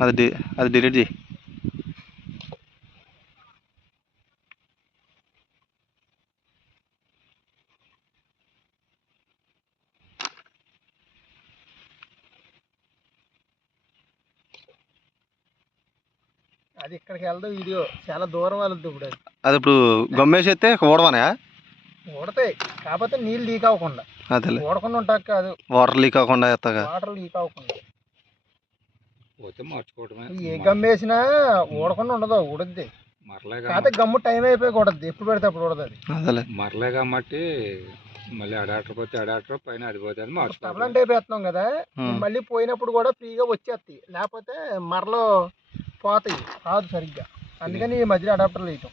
అది డి అది డిలీట్ చేయి. అది ఇక్కడికి వెళ్దాం వీడియో. చాలా దూరం వెళ్తుంది ఇప్పుడు అది. అది ఇప్పుడు గమ్మేసేస్తే ఊడవనా ఊడతాయి. కాకపోతే నీళ్ళు లీక్ అవ్వకుండా. అదేలే. ఊడకుండా ఉంటాక కాదు. వాటర్ లీక్ అవ్వకుండా వాటర్ లీక్ అవ్వకుండా. పోతే మార్చుకోవడమే. ఏ గమ్ వేసినా ఊడకుండా ఉండదు ఉడద్ది మరలే కాకపోతే గమ్ము టైం అయిపోయి కొడద్ది ఎప్పుడు పెడితే అప్పుడు ఉడదు అది అదేలే. మరలే కాబట్టి మళ్ళీ అడాటర్ పోతే అడాటర్ పైన అది పోతే అది మార్చుకోవాలి. కదా. మళ్ళీ పోయినప్పుడు కూడా ఫ్రీగా వచ్చేస్తాయి లేకపోతే మరలో పోతాయి రాదు సరిగ్గా. అందుకని ఈ మధ్యలో అడాప్టర్లు వేయటం.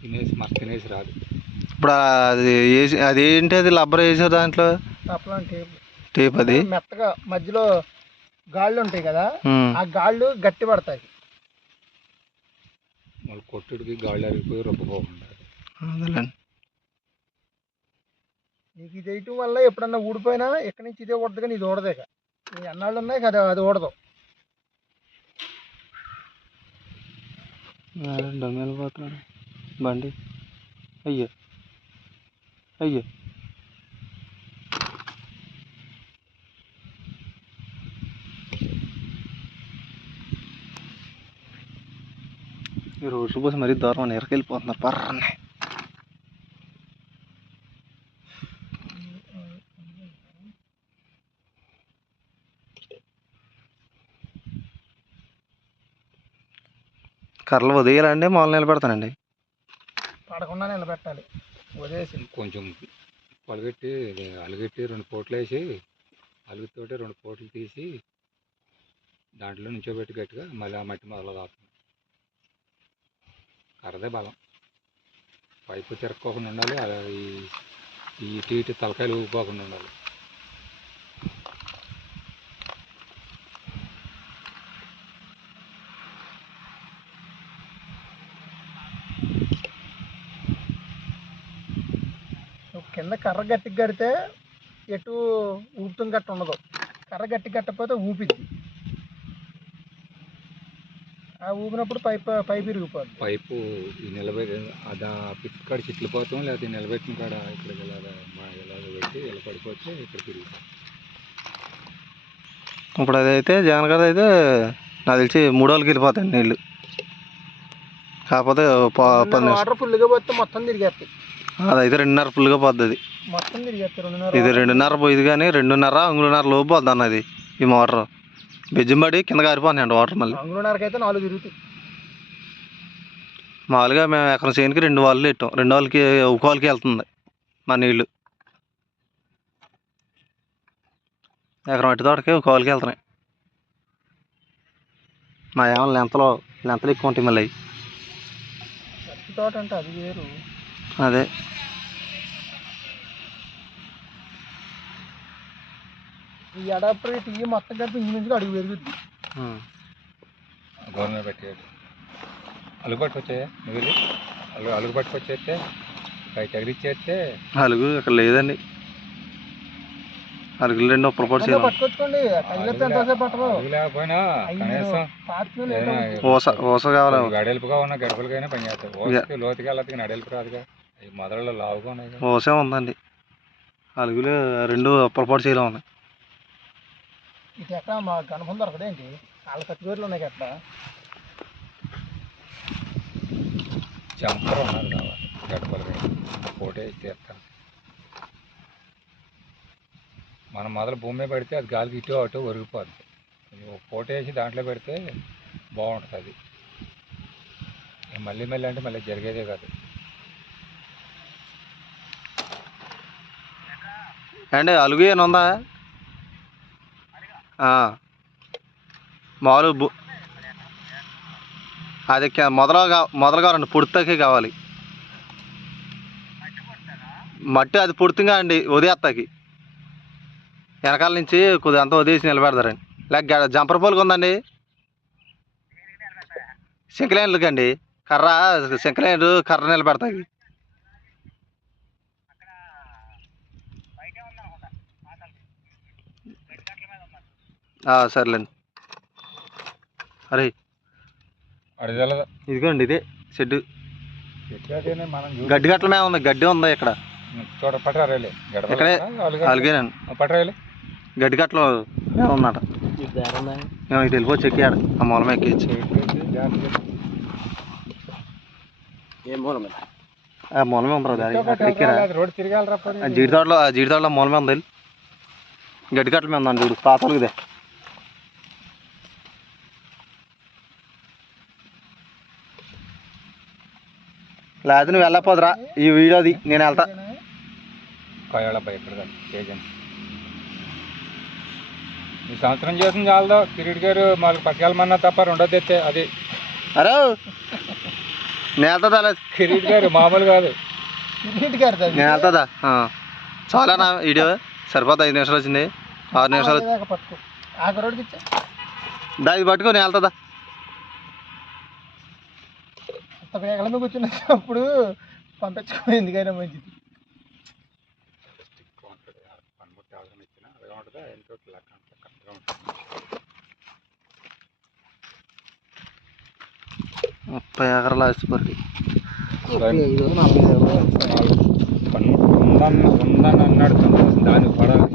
తినేసి మర తినేసి రాదు. ఇప్పుడు అది వేసి అది ఏంటి అది లబ్బర్ వేసే దాంట్లో? టేప్ టేప్ అది? మెత్తగా మధ్యలో గాళ్ళు ఉంటాయి కదా. ఆ గాళ్ళు గట్టి పడతాయి. మళ్ళీ కొట్టుడికి గాళ్ళు అరిగిపోయి నీకు ఇది వేయటం వల్ల ఎప్పుడన్నా ఊడిపోయినా ఇక్కడి నుంచి ఇదే ఊడదు కానీ ఇది ఇక. ఈ అన్నాళ్ళు ఉన్నాయి కదా అది ఊడదు. డమ్ వెళ్ళిపోతున్నాడు బండి. అయ్యో. అయ్యో. ఈ రోజు పోసి మరీ దూరం ఎరకెళ్ళిపోతున్నారు పర్రని. కర్రలు వదిలేయాలండి మామూలు నిలబెడతానండి. పడకుండా నిలబెట్టాలి. వదిలేసి. కొంచెం పలగెట్టి ఇది అలగెట్టి రెండు పోట్లు వేసి అలుగుతోటి రెండు పోట్లు తీసి దాంట్లో నుంచోబెట్టి గట్టిగా మళ్ళీ ఆ మట్టి మొదలు అరదే బలం. పైపు తిరక్కోకుండా ఉండాలి అలా ఈ ఇటు ఇటు తలకాయలు ఊగిపోకుండా ఉండాలి. కింద కర్ర గట్టికి కడితే ఎటు ఊపుతుంది గట్ట ఉండదు. కర్ర గట్టి కట్టకపోతే ఊపిద్ది. ఊపినప్పుడు పైప్ పైప్ ఇరిగిపోద్ది పైపు ఈ నిలబెట్టి అది పిక్ కాడ చిట్లు పోతాం లేకపోతే నిలబెట్టిన కాడ ఇక్కడికి ఇలాగ పెట్టి ఇలా పడిపోతే ఇక్కడ తిరుగుతాం. ఇప్పుడు అదైతే జగన్ గారు అయితే నాకు తెలిసి మూడు వాళ్ళకి వెళ్ళిపోతాయి నీళ్ళు. కాకపోతే పది వాటర్ ఫుల్గా పోతే మొత్తం తిరిగేస్తాయి. అదైతే రెండున్నర ఫుల్గా పోద్ది. అది మొత్తం తిరిగేస్తాయి రెండున్నర ఇది. రెండున్నర పోయింది కానీ రెండున్నర అంగుళన్నర లోపు పోద్ది అన్నది ఈ మోటార్. బెజ్జింబడి కింద కారిపోతున్నాయండి వాటర్ మళ్ళీ. నాలుగు తిరుగుతాయి. మామూలుగా మేము ఎకరం చేనుకి రెండు వాళ్ళు పెట్టాం రెండు వాళ్ళకి ఒక వాళ్ళకి వెళ్తుంది మా నీళ్ళు. ఎకరం అట్టి తోటకి ఒక వాళ్ళకి వెళ్తున్నాయి. మా ఏమో లెంతలో లెంతలు ఎక్కువ ఉంటాయి మళ్ళీ. తోట అంటే అది వేరు. అదే. ఈ అడాప్టర్ టీ మొత్తం కలిపి ఇంచుమించుగా అడుగు పెరుగుద్ది. పెట్టేది అలుగు పట్టుకొచ్చాయా నువ్వు వెళ్ళి అలుగు అలుగు పట్టుకొచ్చేస్తే పై తగిలిచ్చేస్తే అలుగు ఇక్కడ లేదండి. అలుగులు రెండు అంటే చేయలేం. పట్టుకొచ్చుకోండి. తగిలితే ఎంతసేపు పట్టదు. అలుగు లేకపోయినా కనీసం ఓస ఓస కావాలి? గడెలుపుగా ఉన్న గడపలకైనా పని చేస్తాయి. ఓసకి లోతుకి వెళ్ళదు నడెలుపు రాదుగా. మొదలలో లావుగా ఉన్నాయి. ఓసే ఉందండి. అలుగులు రెండు ఒప్పల పాటు చేయలేం ఉన్నాయి ఇటు ఎక్కడ మా గణపం దొరకదేంటి వాళ్ళ కత్తిగూరులు ఉన్నాయి ఎక్కడ జంపర్ ఉన్నారు కావాలి గడపలకి ఫోటో వేసి తీస్తాను. మనం మొదలు భూమి మీద పెడితే అది గాలికి ఇటు అటు ఒరిగిపోద్ది. ఫోటో వేసి దాంట్లో పెడితే బాగుంటుంది మళ్ళీ మళ్ళీ అంటే మళ్ళీ జరిగేదే కాదు. అండి అలుగు ఏమైనా ఉందా. మామూలు బు అది క- మొదలు కావాలండి పుడతకి కావాలి. మట్టి అది పుడుతుంగా అండి ఉదయత్తకి వెనకాల నుంచి కొద్దిగా అంతా వదిలేసి నిలబెడతారండి. లేక జంపర్ పోలుకు ఉందండి. శంకలైన్లకి అండి కర్ర శంకలైన్ కర్ర నిలబెడతాయి. సర్లేండి. అరే. ఇదిగోండి ఇదే షెడ్ గడ్డి గట్లమే ఉంది గడ్డి ఉంది ఇక్కడ. చూడ పట్టరా రేలే ఇక్కడే అలాగేనండి పట్టరాలే గడ్డి గట్లు మేము ఉందట. మేము ఇటు వెళ్ళిపోవచ్చు ఎక్కాడు ఆ ఏ మూలమే? ఆ మూలమే ఉంది దారి. అక్కడ ఎక్కిరా? రోడ్డు తిరగాలరా ఆ జీడి తోటలో ఆ జీడి తోటలో మూలమే ఉంది వెళ్ళి. గడ్డి గట్ల మీద ఉందండి చూడు పాతలు ఇదే లేకపోతే నువ్వు వెళ్ళకపోదురా. ఈ వీడియోది నేను వెళ్తా. ఏజెంట్. ఈ సంవత్సరం చేసింది చాలదో కిరీట్ గారు మాకు పట్టుకెళ్ళమన్నా తప్ప రెండో తెస్తే అది. అరే నేను వెళ్తా లేదు కిరీట్ గారు మామూలు కాదు. కడతాది నేను వెళ్తుందా చాలా నా వీడియో. సరిపోతా ఐదు నిమిషాలు వచ్చింది. ఆరు నిమిషాలు. దాకా పట్టుకో. ఆఖరి రోడ్డుకి ఇచ్చా దా ఇది పట్టుకో నేను వెళ్తుందా అంత వేగల మీద కూర్చున్నప్పుడు పంపించుకో ఎందుకైనా మంచిది. ముప్పై ఎకరాలు ఉందన్న ఉందని అన్నాడు దానికి పడాలి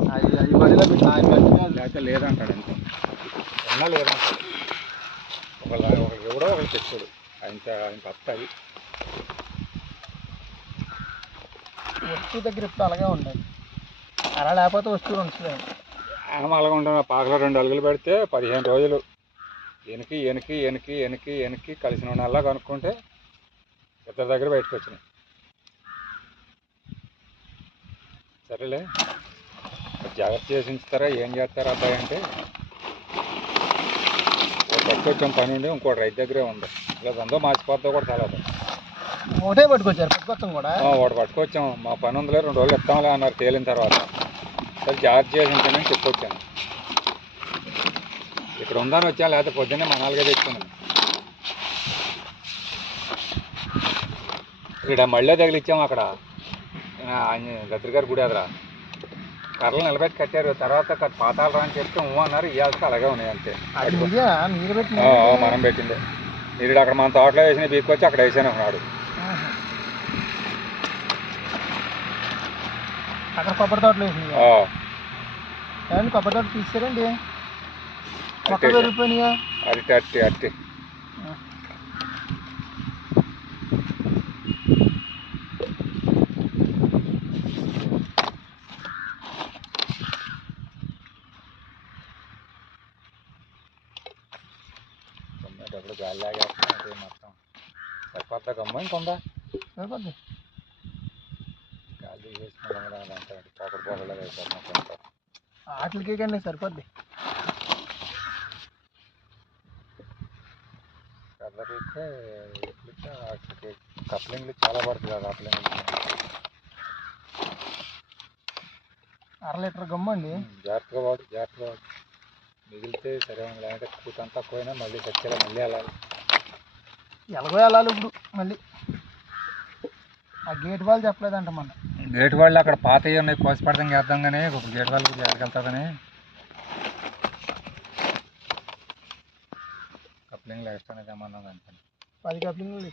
లేకపోతే లేదంటాడు ఉన్నా లేదంటాడు. ఒకళ్ళ ఎవడో ఒకరు తెచ్చాడు ఆయన ఆయన వస్తాయి. వస్తువు దగ్గర ఇప్పుడు అలాగే ఉండాలి. అలా లేకపోతే వస్తువులు ఉంచలేదు ఆమె అలాగ ఉంటాను పాకలో రెండు అలుగులు పెడితే పదిహేను రోజులు. ఎనికి ఎనికి ఎనికి ఎనికి ఎనికి కలిసిన నెలలా కనుక్కుంటే ఇద్దరి దగ్గర బయటకు వచ్చినాయి. సరేలే. జాగ్రత్త చేసి ఉంచుతారా ఏం చేస్తారా అబ్బాయి అంటే? ఒకటి పట్టుకొచ్చాం పని ఉండి ఇంకోటి రైతు దగ్గరే ఉంది. ఉందో మార్చిపోద్దో కూడా తెలియదు ఒకటే పట్టుకొచ్చారు పట్టుకొచ్చాం కూడా. ఒకటి పట్టుకొచ్చాం. మా పని ఉందిలే రెండు రోజులు ఇస్తాంలే అన్నారు తేలిన తర్వాత. సరే జాగ్రత్త చేసి ఉంచానని చెప్పొచ్చాను. ఇక్కడ ఉందని వచ్చాను లేకపోతే పొద్దున్నే మనాలుగా తెచ్చుకున్నాను ఇక్కడ మళ్ళీ తగిలిచ్చాము అక్కడ. గత్రి గారి గుడి అదరా. కర్రలు నిలబెట్టి కట్టారు. తర్వాత పాతాలు రా అని చెప్తే అన్నారు. ఇవ్వాల్సి అలాగే ఉన్నాయి అంతే. మనం పెట్టిందే. మీరు అక్కడ మన తోటలో వేసిన బీక్కొచ్చి అక్కడ వేసాను అన్నాడు. ఆహా. అక్కడ కొబ్బరి తోటలు ఏమండి కొబ్బరి తోట తీసారండి? అరటి అరటి అరటి డబ్బులు గాలి లాగేస్తున్నాయి మొత్తం. సరిపోద్దా గమ్మ? ఇంకొందా? సరిపోద్ది. గాలి పోకడ పోకడలాగా అయిపోతుంది మొత్తం ఆటలకే కండి సరిపోద్ది. వాటికి కప్లింగ్లు చాలా పడుతుంది కదా కప్లింగ్లు అర లీటర్ గమ్మండి జాగ్రత్తగా వాడు జాగ్రత్తగా వాడు. మిగిలితే సరే లేదంటే కూతంతా తక్కువైనా మళ్ళీ చచ్చేలా మళ్ళీ వెళ్ళాలి. ఎలాగో వెళ్ళాలి ఇప్పుడు మళ్ళీ. ఆ గేట్ వాళ్ళు చెప్పలేదంట మన గేట్ వాళ్ళు అక్కడ పాత ఉన్నాయి కోసి పడతాం చేద్దాం కానీ ఒక గేట్ వాళ్ళకి ఎక్కడికెళ్తుందని కప్లింగ్లు ఎక్స్ట్రా తెమ్మన్నాం దానికి పది కప్లింగ్లు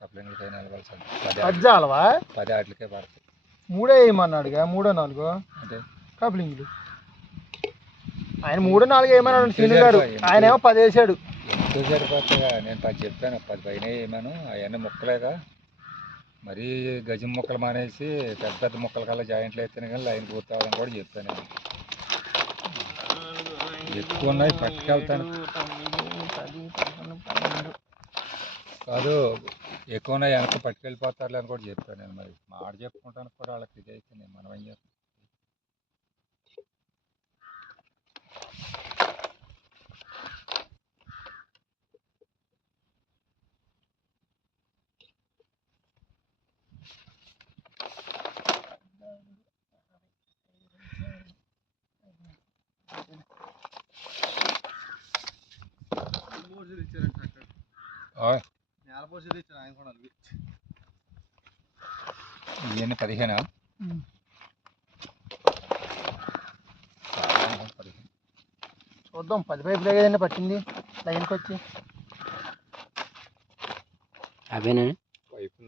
కప్లింగ్లు పైన వెళ్ళవలసింది పది పది చాలవా? పది ఆటలకే పడతాయి. మూడే వేయమన్నాడుగా మూడో నాలుగో? అంటే? కప్లింగ్లు. ఆయన మూడో నాలుగు వేయమన్నాడు సీను గారు. ఆయన ఏమో పది వేసాడు నేను పది చెప్పాను పది పైన వేయమను అవన్నీ ముక్కలేగా. మరీ గజం ముక్కలు మానేసి పెద్ద పెద్ద ముక్కల కల్లా జాయింట్లు అయితేనే కానీ లైన్ పూర్తి అవ్వదని కూడా చెప్పాను నేను. ఎక్కువ ఉన్నాయి పట్టుకెళ్తాను. కాదు ఎక్కువ ఉన్నాయి వెనక పట్టుకెళ్ళిపోతారులే అని కూడా చెప్పాను నేను మరి. మాట చెప్పుకుంటాను కూడా వాళ్ళకి ఇది అయితే మనం ఏం చేస్తాం? ఇవన్నీ పదిహేనా? చూద్దాం పది పైపులే కదండి పట్టింది లైన్కి వచ్చి. అవేనా? పైపు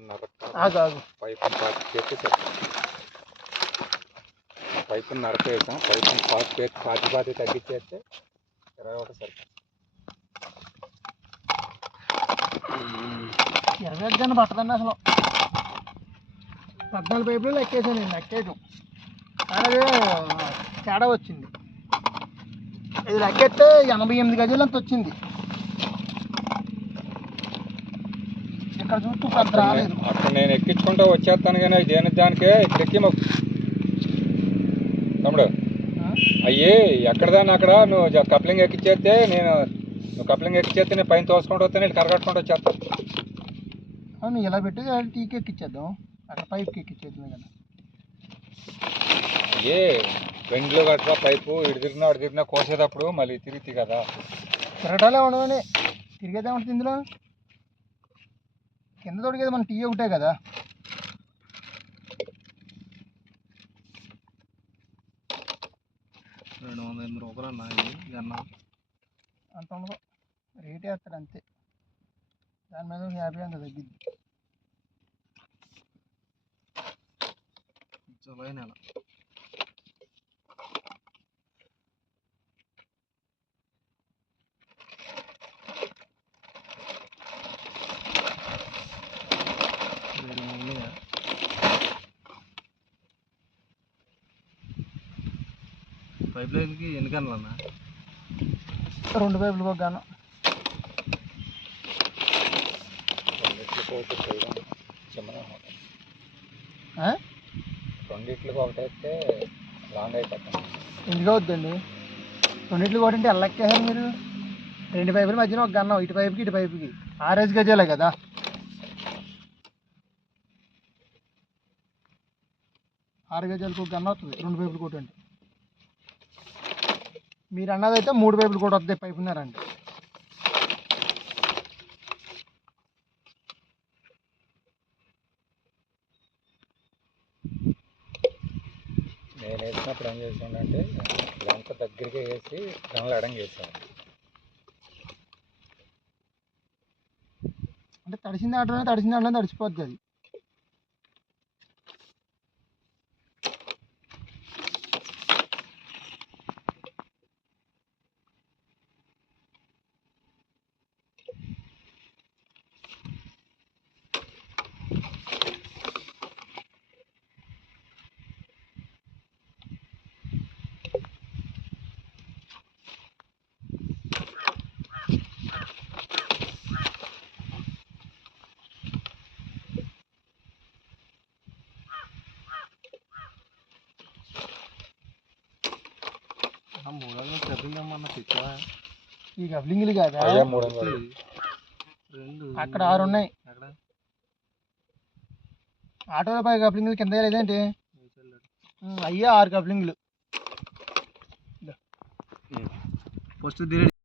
పైపు నరకేసాం పైపు పాతి పాతి తగ్గించేస్తే ఇరవై ఒకటి సరిపోతుంది. ఇరవై గంట పట్టదండి అసలు. పద్నాలుగు పైపులు లెక్కేసాను నేను లెక్కేయటం. అది తేడా వచ్చింది. ఇది లెక్కెత్తే ఎనభై ఎనిమిది గజాలు అంత వచ్చింది. ఇక్కడ చూస్తూ పెద్ద రాలేదు. అక్కడ నేను ఎక్కించుకుంటూ వచ్చేస్తాను కానీ దేని దానికే ఇక్కడ ఎక్కి మాకు. తమ్ముడు? అయ్యి ఎక్కడదాన్ని అక్కడ నువ్వు కప్లింగ్ ఎక్కిచ్చేస్తే నేను నువ్వు కప్లింగ్ ఎక్కిచ్చేస్తే నేను పైన తోసుకుంటూ వస్తే నేను కరగట్టుకుంటూ వచ్చేస్తాను అవును ఇలా పెట్టి టీకి ఎక్కిచ్చేద్దాం. అక్కడ పైప్కి ఎక్కిచ్చేద్దాం కదా. అయ్యి వెండ్లు గట్రా పైపు ఇటు తిరిగినా అటు తిరిగినా కోసేటప్పుడు మళ్ళీ తిరిగి కదా. తిరగటాలే ఉండవని. తిరిగేదే ఉంటుంది ఇందులో? కింద తొడిగేది మన టీ ఒకటే కదా. రెండు వందల ఎనిమిది రూపాయలు అన్న అంత ఉండదు. రేట్ వేస్తాడు అంతే. దాని మీద ఒక యాభై అంత తగ్గిద్ది జులై నెల? పైప్ లైన్కి ఎన్ని గంటలు అన్న? రెండు పైపులు ఒక గాను ఒకటి చిన్నగా ఉంటుంది. ఆ? రెండిట్లకి ఒకటి వేస్తే లాంగ్ అయిపోతుంది. ఎందుకు అవుద్దండి రెండిట్లు కూడా అంటే ఎల్లెక్కేసారు మీరు? రెండు పైపుల మధ్యన ఒక గన్నం ఇటు పైపుకి ఇటు పైపుకి. ఆరేజ్ గజాలే కదా? ఆరు గజాలకు ఒక గన్న వస్తుంది రెండు పైపులు కూడా అంటే మీరు అన్నదైతే మూడు పైపులు కూడా వస్తాయి పైపున్నారండి నేను ఏం చేసామంటే లంక దగ్గరికి వేసి గమలు అడంగా వేసాను అంటే తడిసిన దాంట్లోనే తడిసిన దాంట్లోనే తడిసిపోద్ది అది. ఈ గబ్లింగ్లు కాదా? అక్కడ ఆరు ఉన్నాయి. ఆటోలో పై కప్లింగ్లు కింద లేదేంటి? అయ్యే ఆరు కప్లింగ్లు ఫస్ట్ దిరి